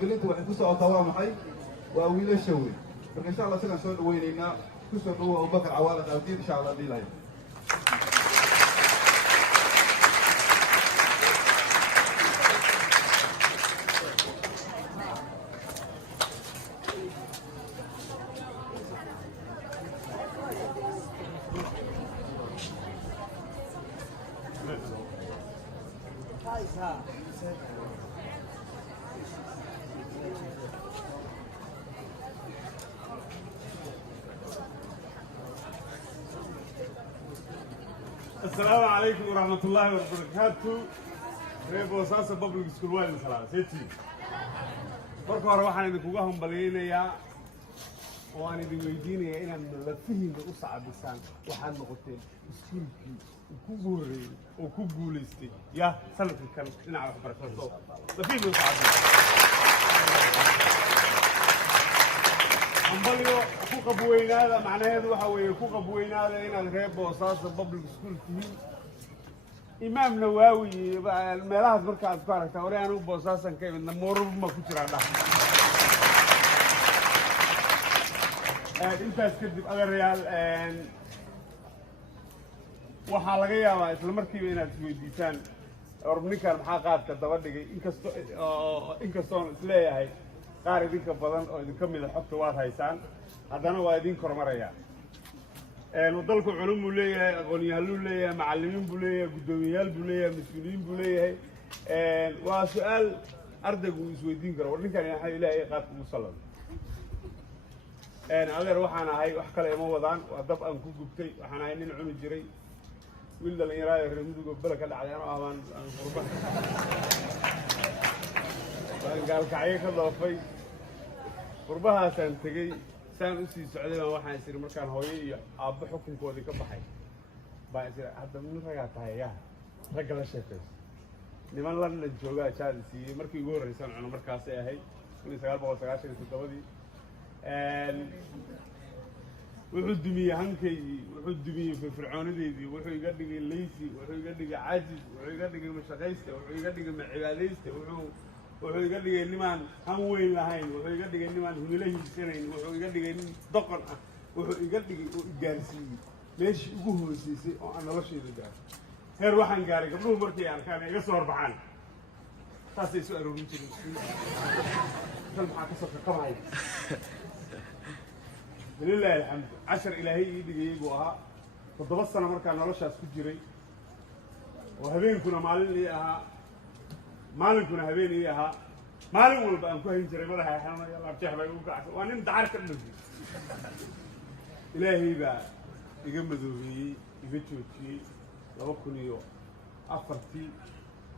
قلت waxay ku socotaa waa maxay waa wiilasha weey marka insha Allah sidaan soo dhaweynayna ku soo dhawo Abu Bakar Awaalad Awdiin insha Allah diilay السلام عليكم ورحمة الله وبركاته. ريبو ساسا بابليك سكول والد سلام سيتي. marka hore waxaan idinku hambalyeeynaa oo aan idin weydiinayaa inaad lafihiinda u sacabisaan waxaad noqoteen iskuulkii ku guureeyay oo ku guuleystay ya sanadkan kan dhinaca waxbarashada lafihiinda u sacabisaan hambalyo ku qabweynaada macnaheedu waxa weeye ku qabweynaada inaad reebo saasa public school tihiin imaam Nawawi meelahaas marka aad ku aragtaa hore aan u boosaasan ka imid namoorub ma ku jira dhax intaas kadib adeerayaal waxaa laga yaabaa isla markiiba inaad isweydiisaan ninkan maxaa qaadka daba dhigay inkastoo isleeyahay qaar idinka badan oo idinka mid ah xogta waad haysaan haddana waa idin kormarayaa dalku culum buu leeyahay aqoon-yahanuu leeyahay macallimiin buu leeyahay guddoomiyayaal buu leeyahay mas-uuliyiin buu leeyahay waa su-aal ardaygu uu isweydiin karo war ninkan maxaa ilaahay qaadka ugu sallado adeer waxaan ahay wax kale ima wadaan waa dab aan ku gubtay waxaan ahay nin cuni jiray wiil dhalinyarada reer muduga bala ka dhacday anoo abaan qurba baan gaalkacyo ka doofay qurbahaasaan tegey saan u sii socday baan waxaan isiri markaan hooyo iyo aabbo xukunkoodii ka baxay baan isiri hadda nin ragaa tahay yaa ragga la sheekayso niman London joogaa jaad siiyey markii ugu horreysaan cuno markaasay ahayd 1997 wuxuu dumiyey hankaygii wuxuu dumiyey firfircoonideydii wuxuu iga dhigay leysi wuxuu iga dhigay caajis wuxuu iga dhigay mashaqaysta wuxuu iga dhigay macibaadaysta wuxuu iga dhigay nimaan han weyn lahayn wuxuu iga dhigay nimaan himilo hiigsanayn wuxuu iga dhigay nin doqon ah wuxuu iga dhigay oo igaarsiiyey meeshii ugu hooseysay oo aan noloshayda gaaro heer waxaan gaaray gabdhuhu markay arkaan iga soo horbaxaan saasay isu aroorin jireen kal maxaa ka soo qabay lillahi alxamd 10 ilaahay ii dhigay buu ahaa 7 sano markaan noloshaas ku jiray oo habeenkuna maalin ii ahaa maalinkuna habeen ii ahaa maalin walba aan ku hayn jiray madaxa xanuunaya laabjeex bay ugu kacsan waa nin dacar ka dhashay ilaahay baa iga madoobeeyey iga joojiyey 2004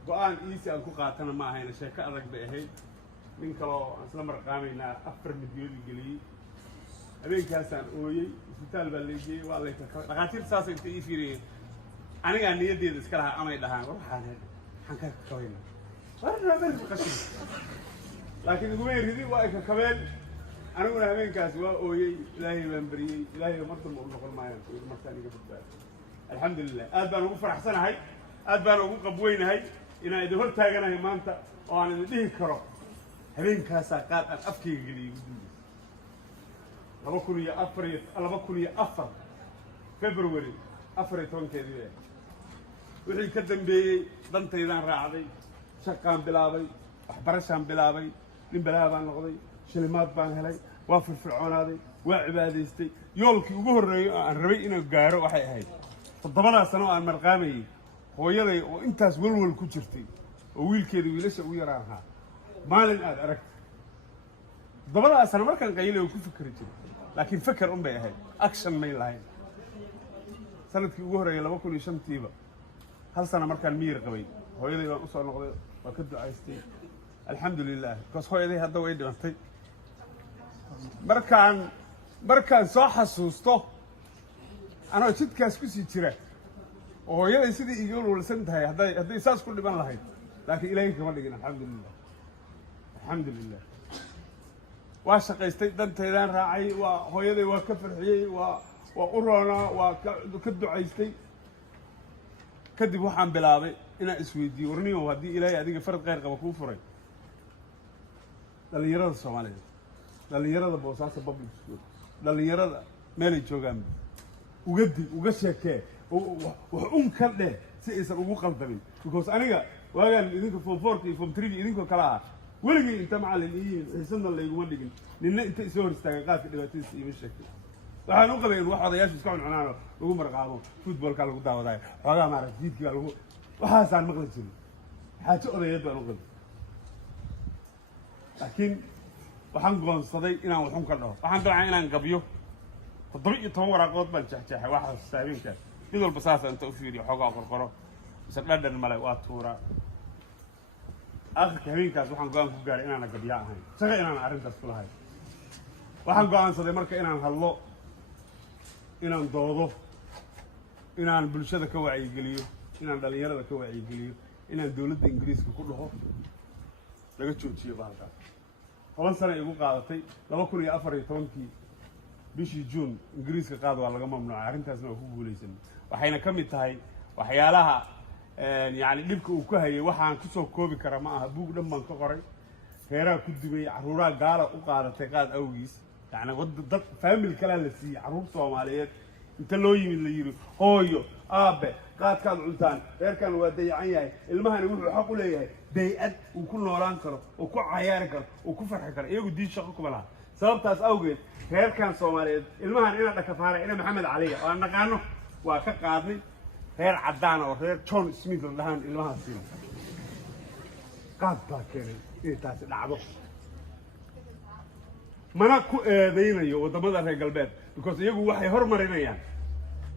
go'aan iisi aan ku qaatana ma ahayna sheeko adag bay ahayd nin kaloo aan isla marqaamaynaa 4 midyood geliyey habeenkaasaan ooyey isbitaal baa la geeyey waa lay dhaqaatiirta saasay inta ii fiiriyeen anigaa niyaddeeda iska lahaa amay dhahaan war waxaan ka kabayna laakiin iguma ridi waa ka kabeen aniguna habeenkaas waa ooyey ilaahay baan bariyey ilaahay martaba u noqon maayaan markaan iga badbaado alxamdulillah aad baan ugu faraxsanahay aad baan ugu qabweynahay inaan idin hor taaganahay maanta oo aan idin dhihi karo habeenkaasaa qaad aan afkayga geliyey guddigiisa 2004 February 14 wixii ka dambeeyey dantaydaan raacday shaqaan bilaabay waxbarashaan bilaabay nin balaa baan noqday shilimaad baan helay waa firfircoonaaday waa cibaadaystay yoolkii ugu horreeyay oo aan rabay inaan gaaro waxay ahayd 7 sano aan marqaamayay hooyaday oo intaas walwal ku jirtay oo wiilkeeda wiilasha ugu yaraan ahaa maalin aad aragtay 7 sano markaan qaylay ku fikri jiray laakiin fikir un bay ahayd action may lahayn sanadkii ugu horreeyay 2005 hal sano markaan miyir qabay hooyaday baan u soo noqday waa ka ducaystay alxamdulillah kaas hooyaday hadda way dhintay markaan soo xasuusto anoo jidkaas ku sii jira oo hooyaday sidii iga walwalsan tahay hadday saas ku dhiban lahayd laakiin ilaahay kama dhigin alxamdulillah waa shaqaystay danteedaan raacay waa hooyaday waa ka farxiyey waa u roonaa waa ka ducaystay kadib waxaan bilaabay inaan isweydiiyo warniyow haddii ilaahay adiga farad khayr qaba kuu furay dhalinyarada Soomaaliyeed dhalinyarada Boosaaso Public School dhalinyarada meel ay joogaan uga sheekee wax ka dheh si aysan ugu qaldamin because aniga waagaan idinka form 4 iyo form 3 idinka kala ah weligii inta macallin iyo xiisadna layguma dhigin ninna inta isoo hor istaagay qaadka dhibaatadiisa iyo sheekay waxaan u qabay wax odayaashu iska cunaano lagu marqaamo footballka lagu daawadayo xogaa maarag diidkii lagu waxaasaan maqli jiray xaajo odayeed baan u qabay laakiin waxaan goonsaday inaan waxun ka dhaho waxaan doonayaa inaan gabiyo 17 waraaqood baan jeexjeexay waxaas saabinka mid walba saas inta u fiiriyo xogaa qorqoro isa dhadhan male waa tuura akhirka habeenkaas waxaan go'aan ku gaaray inaan gabiyo ahayn saga inaan arrintaas ku lahayn waxaan go'aansaday marka inaan hadlo inaan doodo inaan bulshada ka wacyigeliyo inaan dhalinyarada ka wacyigeliyo inaan dawladda Ingiriiska ku dhaho laga joojiyo bahalkaas 10 sano igu qaadatay 2014 bishii June Ingiriiska qaad waa laga mamnuucay arrintaasna waa ku guuleysan waxayna ka mid tahay waxyaalaha yani dhibka uu ka hayay waxaan ku soo koobi kara ma aha buug dhan baan ka qoray reeraha ku dibay caruuraha gaala u qaadatay qaad awgiis يعني ضد فاميل كلا لسي عروب Soomaaliyeed inta loo yimid la yiri hooyo aabe qaad ka cuntaan reerkan waa dayacan yahay ilmahani wuxuu xaq u leeyahay bay'ad uu ku noolaan karo oo ku cayaar karo oo ku farxi karo iyagu diin shaqo kuma laha sababtaas awgeed reerkan Soomaaliyeed ilmahan ina dhakafaara ina Maxamed Cali oo naqaano waa ka qaadnay reer cadaan oo reer John Smith la dhahan ilmaha siin qaad baa keenay intaas dhacdo mana ku eedeynayo wadamada reer galbeed because iyagu waxay hormarinayaan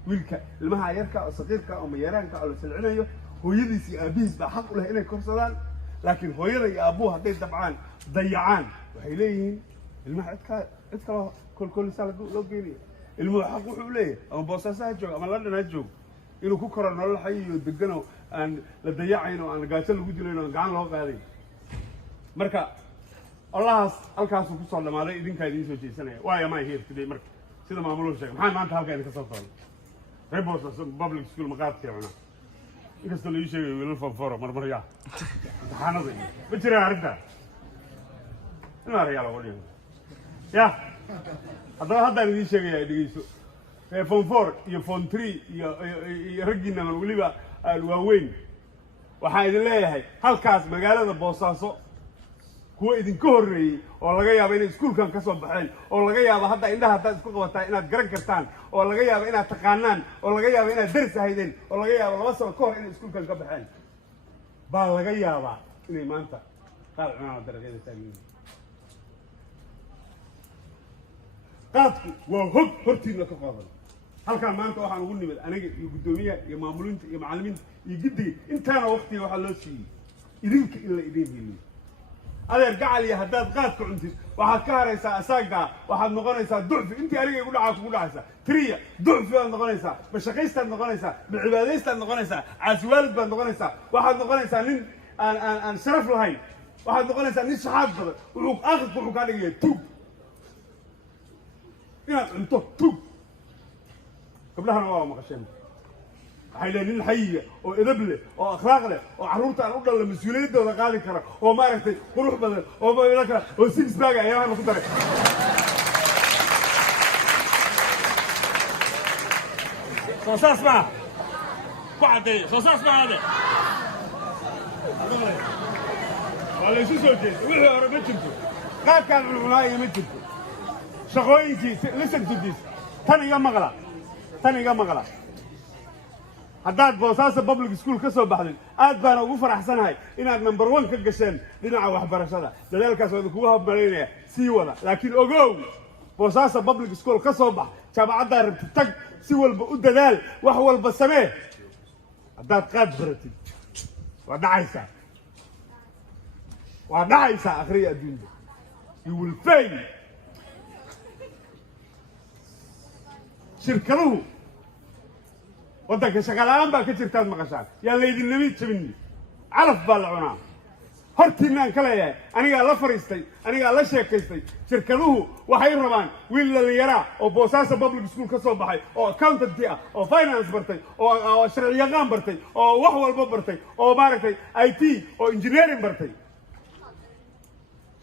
wiilka ilmaha yarka oo saqiirka oo mayaraanka oo la silcinayo hooyadiis iyo aabihiis baa xaq u leh inay korsadaan laakiin hooyada iyo aabuhu hadday dabcaan dayacaan waxay leeyihiin ilmaha cid kale kolkolisa loo geenayo ilmuhu xaq wuxuu leeyahay ama Boosaaso joog ama London ha joog inuu ku koro nolol xay iyo degano aan la dayacayn oo aan gaajo lagu dilayn oo gacan loo qaaday marka الله halkaas ku soo dhamaaday idinka idin soo jeesanaya waaya ma here today marka sida maamuluhu sheegay maxay maanta halka idin ka soo faaray Boosaaso Public School maqaadka wana inkastoo la ii sheegay wiilal fanforo marmarya imtixaanada ma jira arrinta ina riyaal oo dhigo ya hadda idin sheegay dhigeyso form 4 iyo form 3 iyo ragina waliba waaweyn waxa idin leeyahay halkaas magaalada Boosaaso kuwa idin ka horeeyay oo laga yaabo inay iskuulkan ka soo baxeen oo laga yaabo hadda indhaha hadda isku qabataa inaad garan kartaan oo laga yaabo inaad taqaanaan oo laga yaabo inaad daris ahaydeen oo laga yaabo 2 sano ka hor inay iskuulkan ka baxeen baa laga yaabaa inay maanta qaad cunaan darajada taageerada qaadku waa hog hortiina ka qaadan halkan maanta waxaan ugu nimid aniga iyo gudoomiyaha iyo maamulinta iyo macallimiinta iyo giddiga intaana waqtiga waxa loo siiyay idinka in la idin heliyo adeer gacal iyo haddaad qaadka cuntid waxaad ka haraysaa asaaga waxaad noqonaysaa ducfi intii aniga igu dhacaa kugu dhacaysaa tiriya ducfi baad noqonaysaa bashaqaystaad noqonaysaa cibaadaystaad noqonaysaa caasiwaalid baad noqonaysaa waxaad noqonaysaa nin aan sharaf lahayn waxaad noqonaysaa nin shaxaad badan wuxuu aakhirka wuxuu kaa dhigayaa tug inaad cunto tug قبلها نواه مقشين حيلين الحية أو إذبلة أو أخلاقله أو عروض عن أوضة المسؤولية ده ولا قاعد كره أو ما عرفت قروح بدل أو ما يلاقي أو سيكس باجا يا ما كنت صوص ما بعد صوص ما هذا ولا شو سويت ولا ربيتكم قال كان الولاية يمتكم شغوينتي listen to this ثاني يوم مغلا ثاني يوم مغلا haddaad Boosaaso Public School ka soo baxday aad baan ugu faraxsanahay inaad number 1 ka gasheen dhinaca waxbarashada dadaalkaas oo kugu habbareynaya sii wada laakiin ogow Boosaaso Public School ka soo bax jaamacadda rabtid tag si walba u dadaal wax walba samee haddaad qaad baratid waa dhacaysaa akhriya adduunka you will fail shirkaduhu waddanka shaqalaan baa ka jirtaan maqashaan yaa laydin nabid jabin calaf baa la cunaa hortiinaan ka leeyahay anigaa la fariistay anigaa la sheekaystay shirkaduhu waxay rabaan wiil dhalinyara oo Boosaaso Public School ka soo baxay oo accountant ah oo finance bartay oo sharci yaqaan bartay oo wax walba bartay oo maaragtay IT oo engineering bartay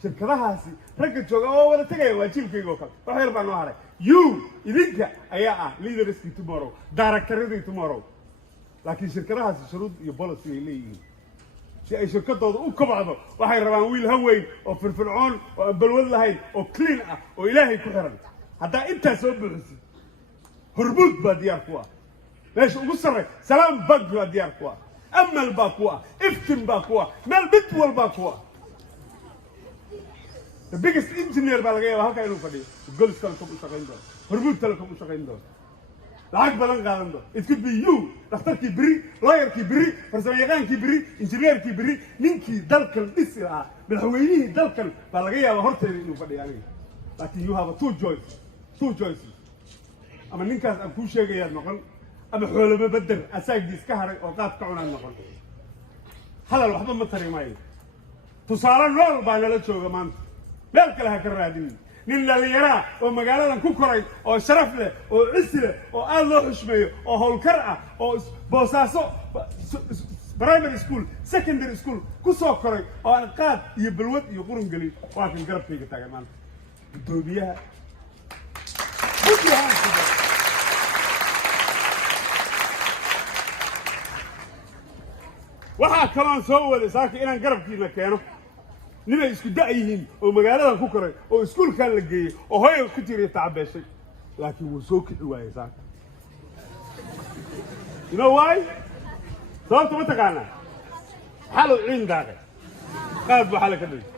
shirkadahaasi ragga jooga oo wada tagaya waa jiilkayga oo kale wax yar baa noo haray you idinka ayaa ah leaderskii tomorrow directoradii tomorrow laakiin shirkadahaasi shuruud iyo policy ay leeyihiin si ay shirkadooda u kobcdo waxay rabaan wiil haweyn oo firfircoon oo aan balwad lahayn oo clean ah oo ilaahay ku xiran haddaa intaa soo buuxisid hormuud baa diyaar ku ah meesha ugu sarray salaam bag baa diyaar ku ah amal baa ku ah iftin baa ku ah meel mid walbaa ku ah the biggest engineer baa laga yaabaa halkaa inuu fadhiyo golis telecom u shaqayn doono hormuud telecom u shaqayn doono lacag badan qaadan doono it could be you dhakhtarkii beri lawyerkii beri farsamayaqaankii beri injineerkii beri ninkii dalkan dhisi lahaa madaxweynihii dalkan baa laga yaabaa horteeda inuu fadhiyo aniga laakiin you have a two choices ama ninkaas aan kuu sheegayaad noqon ama xoolama bedel asaagiis ka haray oo qaad ka cunaad noqon hadal waxba ma tari maayo tusaale nool baa nala jooga maanta meel kale ha ka raadinin nin dhallinyaraa oo magaaladan ku koray oo sharaf leh oo cisi leh oo aad loo xushmeeyo oo howlkar ah oo boosaaso primary school secondary school ku soo koray oo aan qaad iyo balwad iyo qurun gelin waa kan garabkayga taagan maanta guddoomiyaha waxaa kaloon soo waday saaka inaan garabkiina keeno ninay isku da' yihiin oo magaaladan ku koray oo iskuulkan la geeyey oo hooya ku tiriya tacabeeshay laakiin wuu soo kici waayey saaka you know why sababta ma taqaanaa xalow ciin daaqay qaad buu xale ka dhigay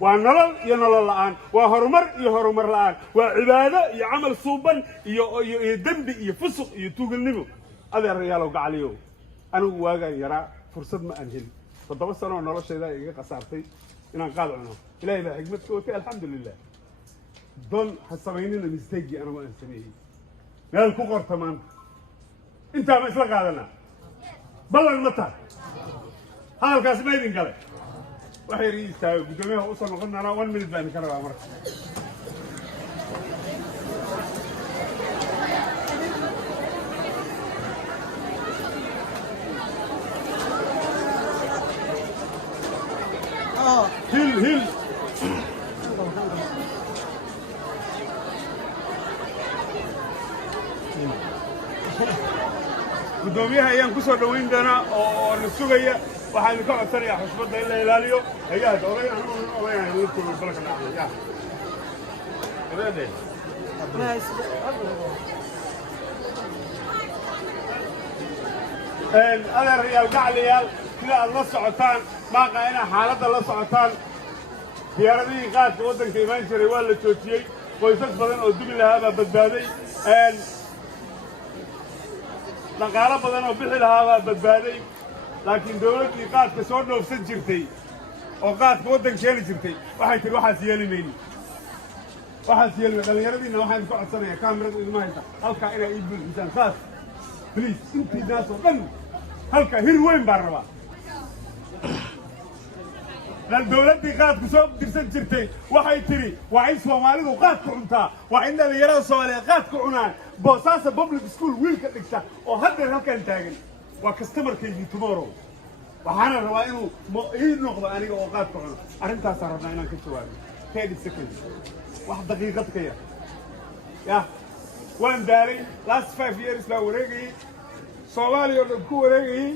waa nolol iyo nolol la'aan waa horumar iyo horumar la'aan waa cibaado iyo camal suuban iyo dembi iyo fusuq iyo tuugalnimo adeerayaalow gacaliyow anigu waagaan yaraa fursad ma aan helin 7 sano oo noloshayda iga qasaartay inaan qaad cuno ilaahay baa xigmad ku watay alxamdulilah don ha samaynina mistake anigu aan sameeyey meel ku qorta maanta intaa ma isla qaadanaa ballan ma tahay hadalkaasi ma idin gale wax yar ii istaago guddoomiyaha usoo noqon doonaa 1 minute baan idinka rabaa marka هل gudoomiyaha ayaan ku soo dhaweyn doonaa oo la sugaya waxaan ka codsanayaa xushmadda in la ilaaliyo hay'adda oday anigu odayahay uu ku balka dhacay ya odaade adeerayaal gacaliyaal sida aad la socotaan maaqa inaa xaaladda la socotaan diyaaradihii qaadka waddanka imaan jiray waa la joojiyey qoysas badan oo dubi lahaa baa badbaaday dhaqaalo badan oo bixi lahaa baa badbaaday laakiin dawladdii qaadka soo dhoofsan jirtay oo qaadka waddanka keeni jirtay waxay tihi waxaas yeeli mayni dhallinyaradiina waxaan ku codsanayaa kaamirada idima haysa halkaa inay ii buuxisaan saas bliis intiinaas oo dhan halkaa hir weyn baan rabaa dawladdii qaadku soo dirsan jirtay waxay tihi waa in soomaalidu qaadku cuntaa waa in dhallinyarada soomaaliyeed qaadku cunaan boosaasa public school wiilka dhigta oo haddeer halkan taagan waa customarkaygii tomorrow waxaana rabaa inuu ii noqdo aniga oo qaadku cuno arrintaasaan rabnaa inaan ka jawaabo 30 seconds wax daqiiqad ka yar yah waan daalay last 5 years baa wareegayey soomaaliya oo dhan ku wareegayey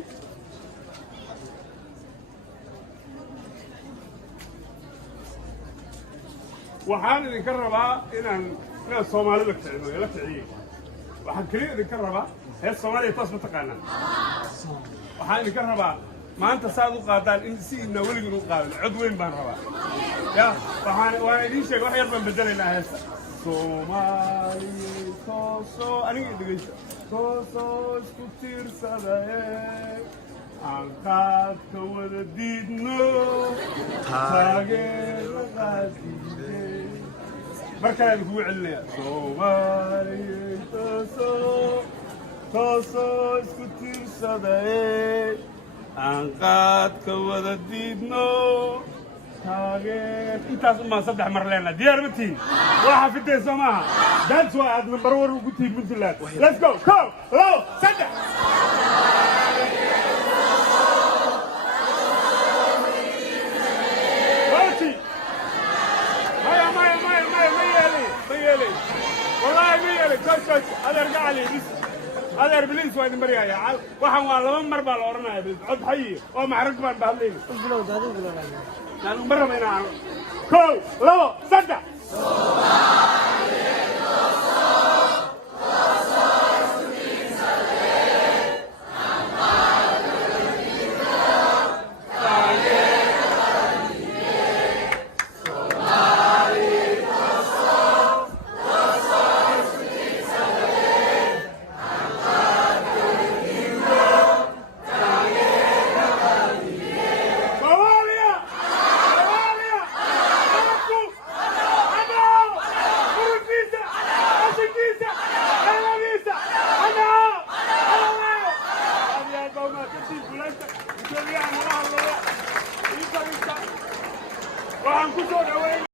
waxaan idinka rabaa inaan soomaalida kicino la kiciyey waxaan keliya idinka rabaa hees soomaaliya toos ma taqaanaa waxaan idinka rabaa maanta saad u qaadaan in si idna weligin u qaadan cod weyn baan rabaa ya waana idiin sheegay wax yar baan bedelaynaa heesta soomaaliya toosoo aniga dhegeysta toosoo isku tiirsadae aan qaadka wada diidno taageera qaadkiide mar kale aan kugu celinayaa soomaaliya toosoo isku tiirsadae aan qaadka wada diidno taageer intaas umaan 3 mar leenaa diyaar ma tihin waa xafideen soo maaha that's why aad number 1 ugu tihin puntland let's go kow labo saddex يلي والله ما يلي كوش هذا ارجع لي بس هذا بليس وين مريا يا عال waxaan waa laba mar baa la oranaya bas cod xayi oo maxrag baan bahlayna bilowda adigu bilowda يعني مرة بينا كل لو صدق